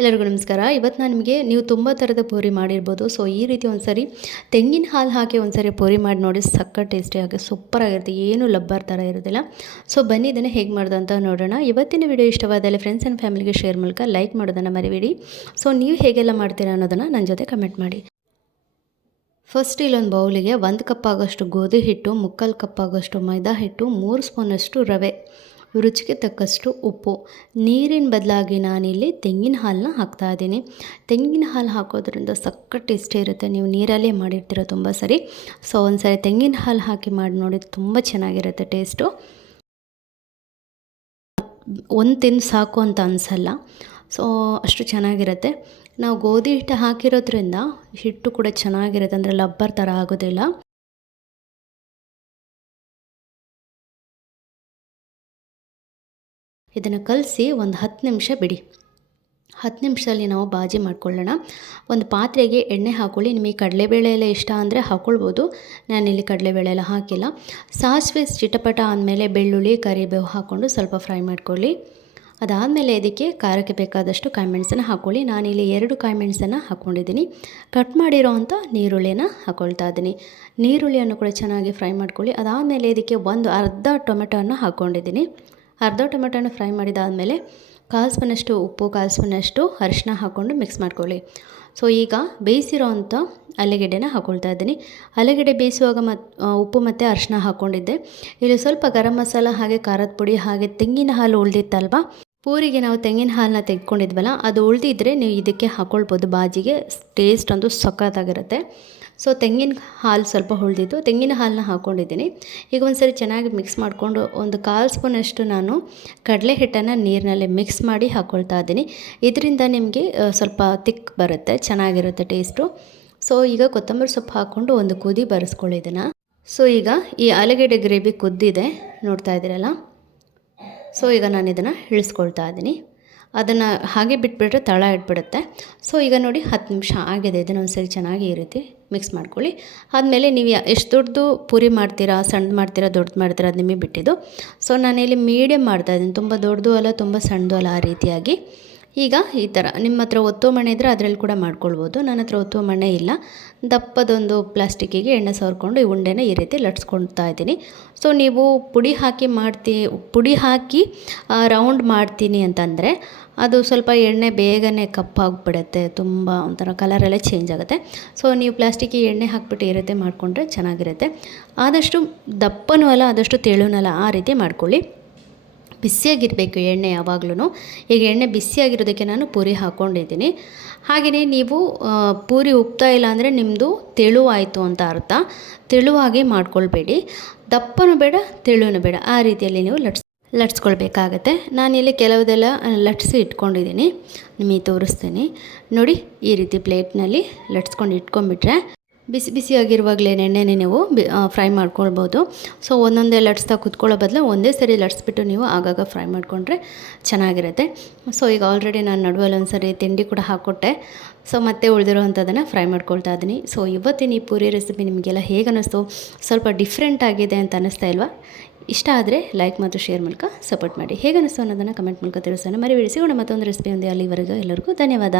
ಎಲ್ಲರಿಗೂ ನಮಸ್ಕಾರ. ಇವತ್ತು ನಾನು ನಿಮಗೆ ನೀವು ತುಂಬ ಥರದ ಪೂರಿ ಮಾಡಿರ್ಬೋದು. ಸೊ ಈ ರೀತಿ ಒಂದು ಸರಿ ತೆಂಗಿನ ಹಾಲು ಹಾಕಿ ಒಂದು ಸರಿ ಪೂರಿ ಮಾಡಿ ನೋಡಿ. ಸಕ್ಕ ಟೇಸ್ಟಿಯಾಗಿ ಸೂಪರಾಗಿರುತ್ತೆ ಏನು ಲಬ್ಬರ್ ಥರ ಇರೋದಿಲ್ಲ. ಸೊ ಬನ್ನಿ ಇದನ್ನು ಹೇಗೆ ಮಾಡೋದು ಅಂತ ನೋಡೋಣ. ಇವತ್ತಿನ ವಿಡಿಯೋ ಇಷ್ಟವಾದಲ್ಲಿ ಫ್ರೆಂಡ್ಸ್ ಆ್ಯಂಡ್ ಫ್ಯಾಮಿಲಿಗೆ ಶೇರ್ ಮೂಲಕ ಲೈಕ್ ಮಾಡೋದನ್ನು ಮರಿಬೇಡಿ. ಸೊ ನೀವು ಹೇಗೆಲ್ಲ ಮಾಡ್ತೀರಾ ಅನ್ನೋದನ್ನು ನನ್ನ ಜೊತೆ ಕಮೆಂಟ್ ಮಾಡಿ. ಫಸ್ಟ್ ಇಲ್ಲೊಂದು ಬೌಲಿಗೆ ಒಂದು ಕಪ್ ಆಗೋಷ್ಟು ಗೋಧಿ ಹಿಟ್ಟು, ಮುಕ್ಕಾಲು ಕಪ್ ಆಗೋಷ್ಟು ಮೈದಾ ಹಿಟ್ಟು, ಮೂರು ಸ್ಪೂನಷ್ಟು ರವೆ. ರುಚಿಗೆ ತಕ್ಕಷ್ಟು ಉಪ್ಪು. ನೀರಿನ ಬದಲಾಗಿ ನಾನಿಲ್ಲಿ ತೆಂಗಿನ ಹಾಲನ್ನ ಹಾಕ್ತಾ ಇದ್ದೀನಿ. ತೆಂಗಿನ ಹಾಲು ಹಾಕೋದ್ರಿಂದ ಸಕ್ಕ ಟೇಸ್ಟಿ ಇರುತ್ತೆ. ನೀವು ನೀರಲ್ಲೇ ಮಾಡಿರ್ತೀರ ತುಂಬ ಸರಿ. ಸೊ ಒಂದು ಸರಿ ತೆಂಗಿನ ಹಾಲು ಹಾಕಿ ಮಾಡಿ ನೋಡಿ ತುಂಬ ಚೆನ್ನಾಗಿರುತ್ತೆ ಟೇಸ್ಟು. ಒಂದು ತಿಂದು ಸಾಕು ಅಂತ ಅನಿಸಲ್ಲ. ಸೊ, ಅಷ್ಟು ಚೆನ್ನಾಗಿರುತ್ತೆ. ನಾವು ಗೋಧಿ ಹಿಟ್ಟು ಹಾಕಿರೋದ್ರಿಂದ ಹಿಟ್ಟು ಕೂಡ ಚೆನ್ನಾಗಿರುತ್ತೆ. ಅಂದರೆ ಲಬ್ಬರ್ ಥರ ಆಗೋದಿಲ್ಲ. ಇದನ್ನು ಕಲಸಿ ಒಂದು ಹತ್ತು ನಿಮಿಷ ಬಿಡಿ. ಹತ್ತು ನಿಮಿಷದಲ್ಲಿ ನಾವು ಬಾಜಿ ಮಾಡ್ಕೊಳ್ಳೋಣ. ಒಂದು ಪಾತ್ರೆಗೆ ಎಣ್ಣೆ ಹಾಕೊಳ್ಳಿ. ನಿಮಗೆ ಕಡಲೆಬೇಳೆ ಎಲ್ಲ ಇಷ್ಟ ಅಂದರೆ ಹಾಕ್ಕೊಳ್ಬೋದು ನಾನಿಲ್ಲಿ ಕಡಲೆಬೇಳೆ ಎಲ್ಲ ಹಾಕಿಲ್ಲ. ಸಾಸಿವೆ ಚಿಟಪಟ ಆದಮೇಲೆ ಬೆಳ್ಳುಳ್ಳಿ, ಕರಿಬೇವು ಹಾಕ್ಕೊಂಡು ಸ್ವಲ್ಪ ಫ್ರೈ ಮಾಡ್ಕೊಳ್ಳಿ. ಅದಾದಮೇಲೆ ಇದಕ್ಕೆ ಖಾರಕ್ಕೆ ಬೇಕಾದಷ್ಟು ಕಾಯಿ ಮೆಣಸನ್ನು ಹಾಕ್ಕೊಳ್ಳಿ ನಾನಿಲ್ಲಿ ಎರಡು ಕಾಯಿ ಮೆಣಸನ್ನು ಹಾಕ್ಕೊಂಡಿದ್ದೀನಿ ಕಟ್ ಮಾಡಿರೋ ಅಂಥ ನೀರುಳ್ಳಿನ ಹಾಕ್ಕೊಳ್ತಾ ಇದ್ದೀನಿ. ನೀರುಳ್ಳಿಯನ್ನು ಕೂಡ ಚೆನ್ನಾಗಿ ಫ್ರೈ ಮಾಡ್ಕೊಳ್ಳಿ. ಅದಾದಮೇಲೆ ಇದಕ್ಕೆ ಒಂದು ಅರ್ಧ ಟೊಮೆಟೊನ ಹಾಕ್ಕೊಂಡಿದ್ದೀನಿ ಅರ್ಧ ಟೊಮೆಟೊನ ಫ್ರೈ ಮಾಡಿದಾದಮೇಲೆ ಕಾಲು ಸ್ಪೂನಷ್ಟು ಉಪ್ಪು ಕಾಲು ಸ್ಪೂನಷ್ಟು ಅರಿಶಿನ ಹಾಕ್ಕೊಂಡು ಮಿಕ್ಸ್ ಮಾಡ್ಕೊಳ್ಳಿ. ಸೊ, ಈಗ ಬೇಯಿಸಿರೋ ಅಂಥ ಆಲೂಗೆಡ್ಡೆನ ಹಾಕ್ಕೊಳ್ತಾ ಇದ್ದೀನಿ. ಆಲೂಗೆಡ್ಡೆ ಬೇಯಿಸುವಾಗ ಮತ್ ಉಪ್ಪು ಮತ್ತು ಅರಿಶಿನ ಹಾಕ್ಕೊಂಡಿದ್ದೆ ಇಲ್ಲಿ ಸ್ವಲ್ಪ ಗರಂ ಮಸಾಲ ಹಾಗೆ ಖಾರದ ಪುಡಿ ಹಾಗೆ ತೆಂಗಿನ ಹಾಲು ಉಳಿದಿತ್ತಲ್ವ? ಪೂರಿಗೆ ನಾವು ತೆಂಗಿನ ಹಾಲನ್ನ ತೆಗೆದುಕೊಂಡಿದ್ವಲ್ಲ, ಅದು ಉಳಿದಿದ್ದರೆ ನೀವು ಇದಕ್ಕೆ ಹಾಕ್ಕೊಳ್ಬೋದು ಬಾಜಿಗೆ ಟೇಸ್ಟ್ ಒಂದು ಸಖತ್ತಾಗಿರುತ್ತೆ. ಸೊ ತೆಂಗಿನ ಹಾಲು ಸ್ವಲ್ಪ ಉಳಿದಿದ್ದು ತೆಂಗಿನ ಹಾಲನ್ನ ಹಾಕ್ಕೊಂಡಿದ್ದೀನಿ ಈಗ ಒಂದು ಸರಿ ಚೆನ್ನಾಗಿ ಮಿಕ್ಸ್ ಮಾಡಿಕೊಂಡು ಒಂದು ಕಾಲು ಸ್ಪೂನಷ್ಟು ನಾನು ಕಡಲೆ ಹಿಟ್ಟನ್ನು ನೀರಿನಲ್ಲಿ ಮಿಕ್ಸ್ ಮಾಡಿ ಹಾಕ್ಕೊಳ್ತಾ ಇದ್ದೀನಿ. ಇದರಿಂದ ನಿಮಗೆ ಸ್ವಲ್ಪ ತಿಕ್ ಬರುತ್ತೆ, ಚೆನ್ನಾಗಿರುತ್ತೆ ಟೇಸ್ಟು ಸೊ ಈಗ ಕೊತ್ತಂಬರಿ ಸೊಪ್ಪು ಹಾಕ್ಕೊಂಡು ಒಂದು ಕುದಿ ಬರೆಸ್ಕೊಳ್ಳಿ ಇದನ್ನು. ಸೊ ಈಗ ಈ ಆಲೂಗೆಡ್ಡೆ ಗ್ರೇವಿ ಕುದ್ದಿದೆ, ನೋಡ್ತಾ ಇದ್ದೀರಲ್ಲ? ಸೊ ಈಗ ನಾನು ಇದನ್ನು ಇಳಿಸ್ಕೊಳ್ತಾ ಇದ್ದೀನಿ. ಅದನ್ನು ಹಾಗೆ ಬಿಟ್ಬಿಟ್ರೆ ತಳ ಇಟ್ಬಿಡುತ್ತೆ. ಸೊ ಈಗ ನೋಡಿ ಹತ್ತು ನಿಮಿಷ ಆಗಿದೆ. ಇದನ್ನು ಒಂದ್ಸರಿ ಚೆನ್ನಾಗಿ ಈ ರೀತಿ ಮಿಕ್ಸ್ ಮಾಡ್ಕೊಳ್ಳಿ. ಆದಮೇಲೆ ನೀವು ಎಷ್ಟು ದೊಡ್ಡದು ಪೂರಿ ಮಾಡ್ತೀರಾ, ಸಣ್ಣ ಮಾಡ್ತೀರಾ, ದೊಡ್ಡದು ಮಾಡ್ತೀರಾ ಅದು ನಿಮಗೆ ಬಿಟ್ಟಿದ್ದು. ಸೊ ಮೀಡಿಯಂ ಮೀಡಿಯಮ್ ಮಾಡ್ತಾಯಿದ್ದೀನಿ ತುಂಬ ದೊಡ್ಡದು ಅಲ್ಲ, ತುಂಬ ಸಣ್ಣದು ಅಲ್ಲ ಆ ರೀತಿಯಾಗಿ. ಈಗ ಈ ಥರ ನಿಮ್ಮ ಹತ್ರ ಒತ್ತೋ ಮಣೆ ಇದ್ದರೆ ಅದರಲ್ಲಿ ಕೂಡ ಮಾಡ್ಕೊಳ್ಬೋದು. ನನ್ನ ಹತ್ರ ಒತ್ತುವ ಮಣೆ ಇಲ್ಲ. ದಪ್ಪದೊಂದು ಪ್ಲಾಸ್ಟಿಕ್ಕಿಗೆ ಎಣ್ಣೆ ಸವರ್ಕೊಂಡು ಈ ಉಂಡೆನ ಈ ರೀತಿ ಲಟ್ಸ್ಕೊಳ್ತಾ ಇದ್ದೀನಿ. ಸೊ ನೀವು ಪುಡಿ ಹಾಕಿ ಮಾಡ್ತಿ, ಪುಡಿ ಹಾಕಿ ರೌಂಡ್ ಮಾಡ್ತೀನಿ ಅಂತಂದರೆ ಅದು ಸ್ವಲ್ಪ ಎಣ್ಣೆ ಬೇಗನೆ ಕಪ್ಪಾಗಿಬಿಡುತ್ತೆ ತುಂಬ ಒಂಥರ ಕಲರೆಲ್ಲ ಚೇಂಜ್ ಆಗುತ್ತೆ. ಸೊ ನೀವು ಪ್ಲಾಸ್ಟಿಕ್ಕಿಗೆ ಎಣ್ಣೆ ಹಾಕ್ಬಿಟ್ಟು ಈ ರೀತಿ ಮಾಡಿಕೊಂಡ್ರೆ ಚೆನ್ನಾಗಿರುತ್ತೆ. ಆದಷ್ಟು ದಪ್ಪನೂ ಅಲ್ಲ, ಆದಷ್ಟು ತೆಳುನಲ್ಲ ಆ ರೀತಿ ಮಾಡ್ಕೊಳ್ಳಿ. ಬಿಸಿಯಾಗಿರಬೇಕು ಎಣ್ಣೆ ಯಾವಾಗಲೂ ಈಗ ಎಣ್ಣೆ ಬಿಸಿಯಾಗಿರೋದಕ್ಕೆ ನಾನು ಪೂರಿ ಹಾಕ್ಕೊಂಡಿದ್ದೀನಿ ಹಾಗೆಯೇ ನೀವು ಪೂರಿ ಉಪ್ತಾ ಇಲ್ಲ ಅಂದರೆ ನಿಮ್ಮದು ತೆಳುವಾಯಿತು ಅಂತ ಅರ್ಥ. ತೆಳುವಾಗಿ ಮಾಡ್ಕೊಳ್ಬೇಡಿ. ದಪ್ಪನೂ ಬೇಡ, ತೆಳುನೂ ಬೇಡ. ಆ ರೀತಿಯಲ್ಲಿ ನೀವು ಲಟ್ಸ್, ಲಟ್ಸ್ಕೊಳ್ಬೇಕಾಗತ್ತೆ. ನಾನಿಲ್ಲಿ ಕೆಲವುದೆಲ್ಲ ಲಟ್ಸಿ ಇಟ್ಕೊಂಡಿದ್ದೀನಿ. ನಿಮಗೆ ತೋರಿಸ್ತೀನಿ. ನೋಡಿ, ಈ ರೀತಿ ಪ್ಲೇಟ್ನಲ್ಲಿ ಲಟ್ಸ್ಕೊಂಡು ಇಟ್ಕೊಂಡ್ಬಿಟ್ರೆ ಬಿಸಿ ಬಿಸಿಯಾಗಿರುವಾಗಲೇ ಎಣ್ಣೆನೇ ನೀವು ಫ್ರೈ ಮಾಡ್ಕೊಳ್ಬೋದು. ಸೊ, ಒಂದೊಂದೇ ಲಟ್ಸ್ತಾ ಕುತ್ಕೊಳ್ಳೋ ಬದಲು ಒಂದೇ ಸರಿ ಲಟ್ಸ್ಬಿಟ್ಟು ನೀವು ಆಗಾಗ ಫ್ರೈ ಮಾಡಿಕೊಂಡ್ರೆ ಚೆನ್ನಾಗಿರುತ್ತೆ. ಸೊ, ಈಗ ಆಲ್ರೆಡಿ ನಾನು ನಡುವಲ್ಲಿ ಒಂದು ಸರಿ ತಿಂಡಿ ಕೂಡ ಹಾಕ್ಕೊಟ್ಟೆ. ಸೊ, ಮತ್ತೆ ಉಳಿದಿರೋ ಅಂಥದ್ದನ್ನು ಫ್ರೈ ಮಾಡ್ಕೊಳ್ತಾ ಇದ್ದೀನಿ. ಸೊ, ಇವತ್ತಿನ ಈ ಪೂರಿ ರೆಸಿಪಿ ನಿಮಗೆಲ್ಲ ಹೇಗೆ ಅನ್ನಿಸ್ತು? ಸ್ವಲ್ಪ ಡಿಫ್ರೆಂಟ್ ಆಗಿದೆ ಅಂತ ಅನ್ನಿಸ್ತಾ ಇಲ್ವಾ? ಇಷ್ಟ ಆದರೆ ಲೈಕ್ ಮತ್ತು ಶೇರ್ ಮೂಲಕ ಸಪೋರ್ಟ್ ಮಾಡಿ. ಹೇಗೆ ಅನ್ನಿಸ್ತು ಅನ್ನೋದನ್ನು ಕಮೆಂಟ್ ಮೂಲಕ ತಿಳಿಸೋಣ. ಮರಿ ಸಿಗೋಣ ಮತ್ತೊಂದು ರೆಸಿಪಿ ಒಂದು ಅಲ್ಲಿವರೆಗೂ. ಎಲ್ಲರಿಗೂ ಧನ್ಯವಾದ.